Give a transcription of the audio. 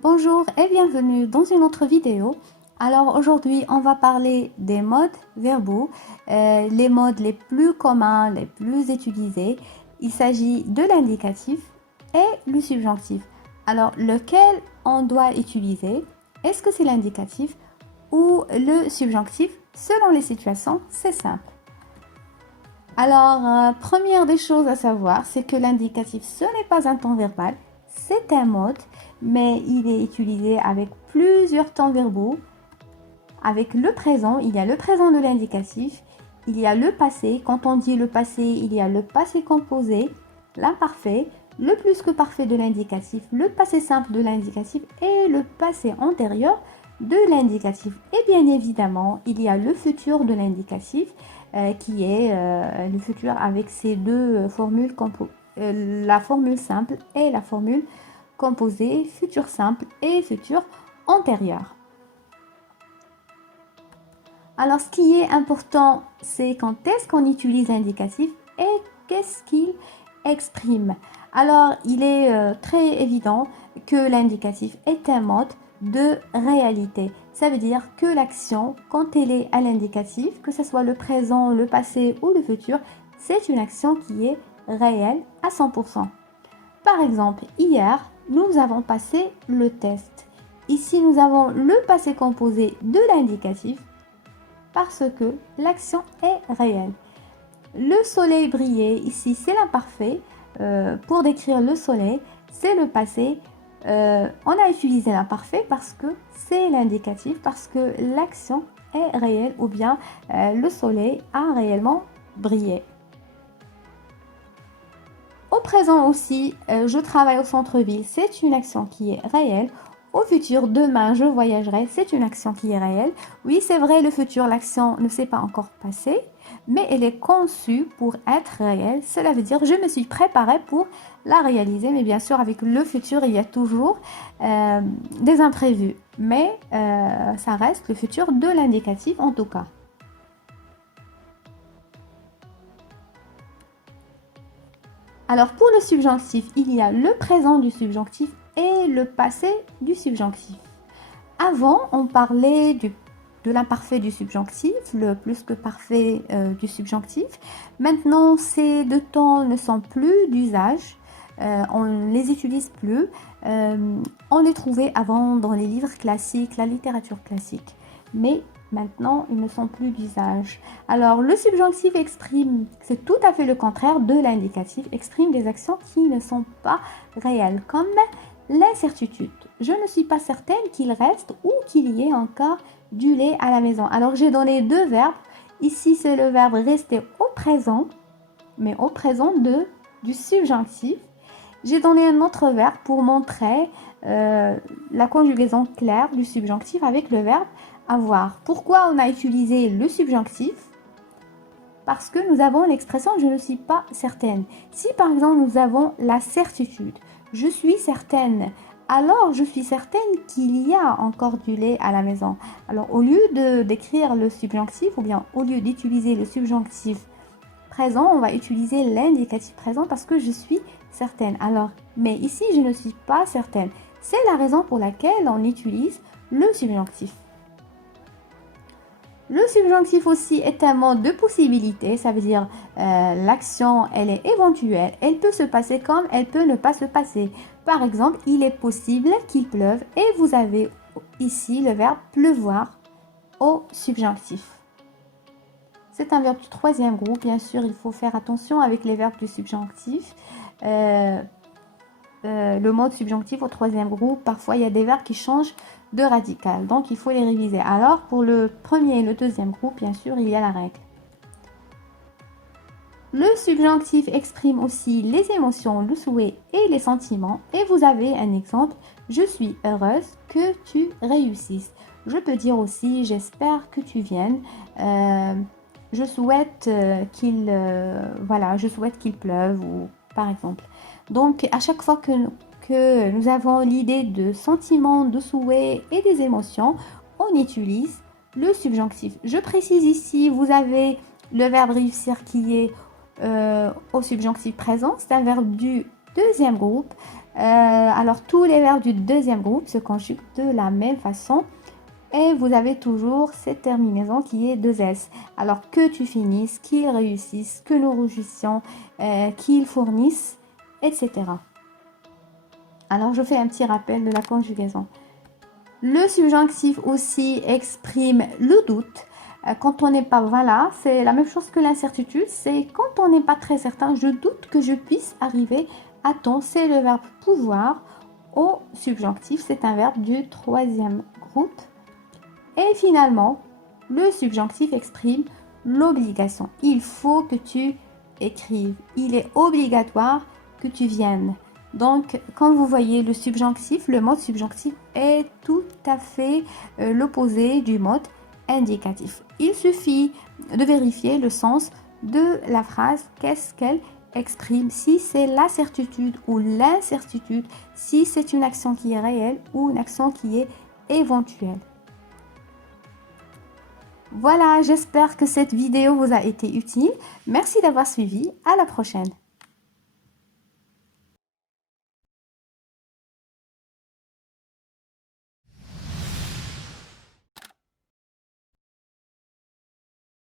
Bonjour et bienvenue dans une autre vidéo. Alors aujourd'hui, on va parler des modes verbaux, les modes les plus communs, les plus utilisés. Il s'agit de l'indicatif et le subjonctif. Alors lequel on doit utiliser? Est-ce que c'est l'indicatif ou le subjonctif? Selon les situations, c'est simple. Alors, première des choses à savoir, c'est que l'indicatif, ce n'est pas un temps verbal, c'est un mode, mais il est utilisé avec plusieurs temps verbaux. Avec le présent, il y a le présent de l'indicatif, il y a le passé. Quand on dit le passé, il y a le passé composé, l'imparfait, le plus que parfait de l'indicatif, le passé simple de l'indicatif et le passé antérieur de l'indicatif. Et bien évidemment, il y a le futur de l'indicatif qui est le futur avec ces deux formules, la formule simple et la formule composée, futur simple et futur antérieur. Alors, ce qui est important, c'est quand est-ce qu'on utilise l'indicatif et qu'est-ce qu'il exprime. Alors, il est très évident que l'indicatif est un mode de réalité. Ça veut dire que l'action, quand elle est à l'indicatif, que ce soit le présent, le passé ou le futur, c'est une action qui est réelle à 100%. Par exemple, hier, nous avons passé le test. Ici, nous avons le passé composé de l'indicatif parce que l'action est réelle. Le soleil brillait, ici c'est l'imparfait. Pour décrire le soleil, c'est le passé. On a utilisé l'imparfait parce que c'est l'indicatif, parce que l'action est réelle ou bien le soleil a réellement brillé. Au présent aussi, je travaille au centre-ville, c'est une action qui est réelle. Au futur, demain, je voyagerai, c'est une action qui est réelle. Oui, c'est vrai, le futur, l'action ne s'est pas encore passée, mais elle est conçue pour être réelle. Cela veut dire, je me suis préparée pour la réaliser, mais bien sûr, avec le futur, il y a toujours des imprévus. Mais ça reste le futur de l'indicatif en tout cas. Alors pour le subjonctif, il y a le présent du subjonctif et le passé du subjonctif. Avant, on parlait de l'imparfait du subjonctif, le plus que parfait du subjonctif. Maintenant, ces deux temps ne sont plus d'usage, on ne les utilise plus. On les trouvait avant dans les livres classiques, la littérature classique. Mais maintenant, ils ne sont plus d'usage. Alors, le subjonctif exprime, c'est tout à fait le contraire de l'indicatif, exprime des actions qui ne sont pas réelles, comme l'incertitude. Je ne suis pas certaine qu'il reste ou qu'il y ait encore du lait à la maison. Alors, j'ai donné deux verbes. Ici, c'est le verbe rester au présent, mais au présent du subjonctif. J'ai donné un autre verbe pour montrer la conjugaison claire du subjonctif avec le verbe avoir. Pourquoi on a utilisé le subjonctif? Parce que nous avons l'expression je ne suis pas certaine. Si par exemple nous avons la certitude, je suis certaine, alors je suis certaine qu'il y a encore du lait à la maison. Alors au lieu d'écrire le subjonctif ou bien au lieu d'utiliser le subjonctif présent, on va utiliser l'indicatif présent parce que je suis certaine. Alors, mais ici je ne suis pas certaine. C'est la raison pour laquelle on utilise le subjonctif. Le subjonctif aussi est un mode de possibilité, ça veut dire l'action elle est éventuelle, elle peut se passer comme elle peut ne pas se passer. Par exemple, il est possible qu'il pleuve et vous avez ici le verbe pleuvoir au subjonctif. C'est un verbe du troisième groupe, bien sûr il faut faire attention avec les verbes du subjonctif. Le mode subjonctif au troisième groupe, parfois il y a des verbes qui changent de radical, donc il faut les réviser. Alors pour le premier et le deuxième groupe, bien sûr, il y a la règle. Le subjonctif exprime aussi les émotions, le souhait et les sentiments. Et vous avez un exemple, je suis heureuse que tu réussisses. Je peux dire aussi, j'espère que tu viennes. Je souhaite je souhaite qu'il pleuve, ou par exemple. Donc à chaque fois que nous avons l'idée de sentiments, de souhaits et des émotions, on utilise le subjonctif. Je précise ici, vous avez le verbe réussir qui est au subjonctif présent. C'est un verbe du deuxième groupe. Alors, tous les verbes du deuxième groupe se conjuguent de la même façon. Et vous avez toujours cette terminaison qui est 2S. Alors, que tu finisses, qu'ils réussissent, que nous réussissions, qu'ils fournissent, etc. Alors, je fais un petit rappel de la conjugaison. Le subjonctif aussi exprime le doute. Quand on n'est pas, voilà, c'est la même chose que l'incertitude. C'est quand on n'est pas très certain, je doute que je puisse arriver à temps. C'est le verbe pouvoir au subjonctif. C'est un verbe du troisième groupe. Et finalement, le subjonctif exprime l'obligation. Il faut que tu écrives. Il est obligatoire que tu viennes. Donc, quand vous voyez le subjonctif, le mode subjonctif est tout à fait l'opposé du mode indicatif. Il suffit de vérifier le sens de la phrase, qu'est-ce qu'elle exprime, si c'est la certitude ou l'incertitude, si c'est une action qui est réelle ou une action qui est éventuelle. Voilà, j'espère que cette vidéo vous a été utile. Merci d'avoir suivi. À la prochaine.